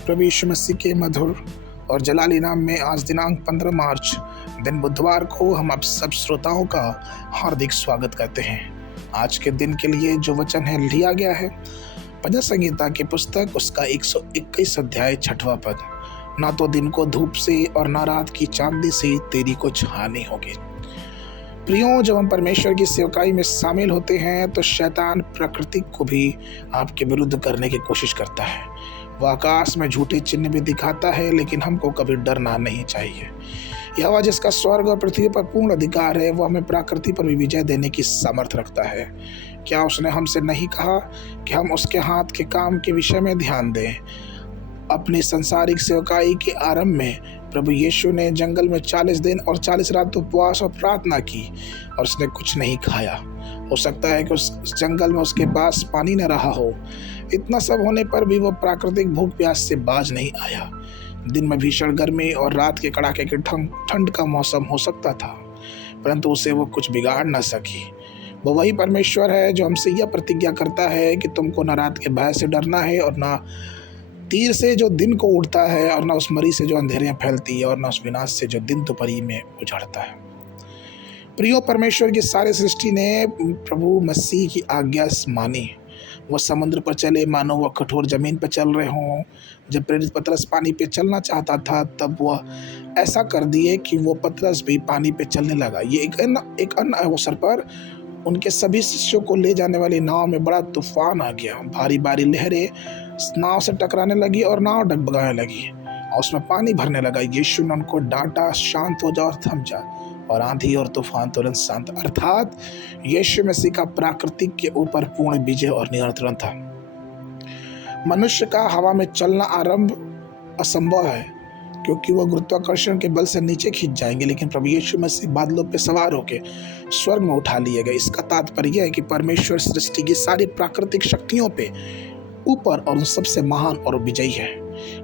प्रभु यीशु मसीह के मधुर और जलाली नाम में आज दिनांक 15 मार्च दिन बुधवार को हम आप सब श्रोताओं का हार्दिक स्वागत करते हैं। आज के दिन के लिए जो वचन है लिया गया है भजन संहिता की पुस्तक उसका 121 अध्याय 6वां पद। ना तो दिन को धूप से और ना रात की चांदी से तेरी कुछ हानि होगी। प्रियों, जब हम परमेश्वर की सेवकाई में शामिल होते हैं तो शैतान प्रकृति को भी आपके विरुद्ध करने की कोशिश करता है। वह आकाश में झूठे चिन्ह भी दिखाता है, लेकिन हमको कभी डरना नहीं चाहिए। यहोवा जिसका स्वर्ग और पृथ्वी पर पूर्ण अधिकार है, वह हमें प्रकृति पर भी विजय देने की सामर्थ्य रखता है। क्या उसने हमसे नहीं कहा कि हम उसके हाथ के काम के विषय में ध्यान दें? अपनी संसारिक सेवकाई के आरंभ में प्रभु यीशु ने जंगल में 40 दिन और 40 रात उपवास और प्रार्थना की और उसने कुछ नहीं खाया। हो सकता है कि उस जंगल में उसके पास पानी न रहा हो। इतना सब होने पर भी वह प्राकृतिक भूख प्यास से बाज नहीं आया। दिन में भीषण गर्मी और रात के कड़ाके के ठंड का मौसम हो सकता था, परंतु उसे वो कुछ बिगाड़ न सकी। वो वही परमेश्वर है जो हमसे यह प्रतिज्ञा करता है कि तुमको न रात के भय से डरना है और न तीर से जो दिन को उड़ता है, और न उस मरी से जो अंधेरियां फैलती है, और न उस विनाश से जो दिन दोपहरी में उजाड़ता है। प्रियो, परमेश्वर की सारी सृष्टि ने प्रभु मसीह की आज्ञा मानी। वह समुद्र पर चले मानो वह कठोर जमीन पर चल रहे हों। जब प्रेरित पतरस पानी पे चलना चाहता था, तब वह ऐसा कर दिए कि वो पतरस भी पानी पे चलने लगा। ये एक अन्य अवसर पर उनके सभी शिष्यों को ले जाने वाली नाव में बड़ा तूफान आ गया। भारी भारी लहरें नाव से टकराने लगी और नाव डगमगाने लगी और उसमें पानी भरने लगा। यीशु ने उनको डांटा, शांत हो जाओ और थम जा, और आंधी और तूफान तुरंत शांत। अर्थात यीशु मसीह का प्राकृतिक के ऊपर पूर्ण विजय और नियंत्रण था। मनुष्य का हवा में चलना आरंभ असंभव है, क्योंकि वह गुरुत्वाकर्षण के बल से नीचे खींच जाएंगे, लेकिन प्रभु यीशु मसीह बादलों पे सवार होकर स्वर्ग में उठा लिए गए। इसका तात्पर्य है कि परमेश्वर सृष्टि की सारी प्राकृतिक शक्तियों पे ऊपर और उन सबसे महान और विजयी है।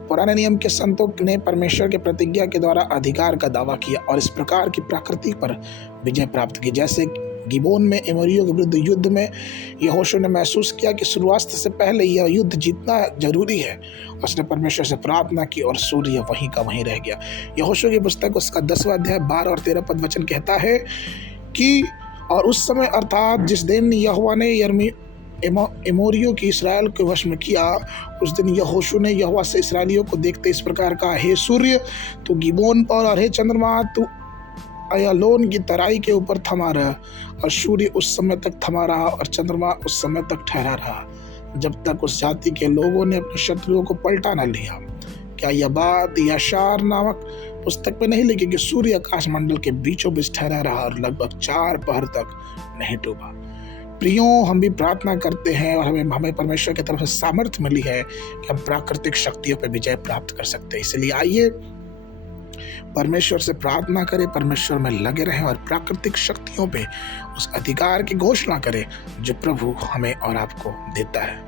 पुराने नियम के संतों ने परमेश्वर के प्रतिज्ञा के द्वारा अधिकार का दावा किया और इस प्रकार की प्रकृति पर विजय प्राप्त की। जैसे गिबोन में एमोरियों के विरुद्ध युद्ध में यहोशू ने महसूस किया कि शुरुआत से पहले यह युद्ध जीतना जरूरी है। उसने परमेश्वर से प्रार्थना की और सूर्य वहीं का वहीं रह गया। यहोशू की पुस्तक उसका 10वां अध्याय 12 और 13 पद वचन कहता है कि और उस समय अर्थात जिस दिन यहोवा ने एमोरियों की इसराइल के वश में किया, उस दिन यहोशू ने यहोवा से इसराइलियों को देखते इस प्रकार कहा, हे सूर्य तू गिबोन पर और हे चंद्रमा तू अय्यालोन की तराई के ऊपर थमा रहा। और सूर्य उस समय तक थमा रहा और चंद्रमा उस समय तक ठहरा रहा, जब तक उस जाति के लोगों ने अपने शत्रुओं को पलटा न लिया। क्या यह बात यशार नामक पुस्तक में नहीं लिखी कि सूर्य आकाश मंडल के बीचों बीच ठहरा रहा और लगभग 4 पहर तक नहीं डूबा? प्रियों, हम भी प्रार्थना करते हैं और हमें परमेश्वर की तरफ से सामर्थ्य मिली है कि हम प्राकृतिक शक्तियों पर विजय प्राप्त कर सकते हैं। इसलिए आइए परमेश्वर से प्रार्थना करें, परमेश्वर में लगे रहें और प्राकृतिक शक्तियों पे उस अधिकार की घोषणा करें जो प्रभु हमें और आपको देता है।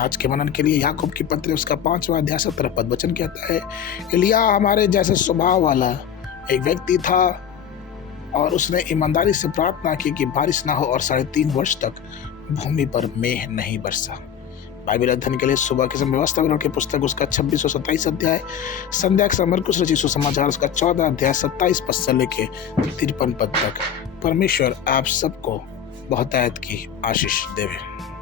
आज के मनन के लिए याकूब की पत्री उसका 5वां अध्याय 17 पद वचन कहता है, एलिया हमारे जैसे स्वभाव वाला एक व्यक्ति था और उसने ईमानदारी से प्रार्थना की कि बारिश ना हो और 3.5 वर्ष तक भूमि पर मेघ नहीं बरसा। बाइबल अध्ययन के लिए सुबह के समय व्यवस्था की पुस्तक उसका 26 और 27 अध्याय, संध्या के समय मरकुस रचित सुसमाचार उसका 14 अध्याय 27 पद से लेके 53 पद तक। परमेश्वर आप सबको बहुतायत की आशीष देवे।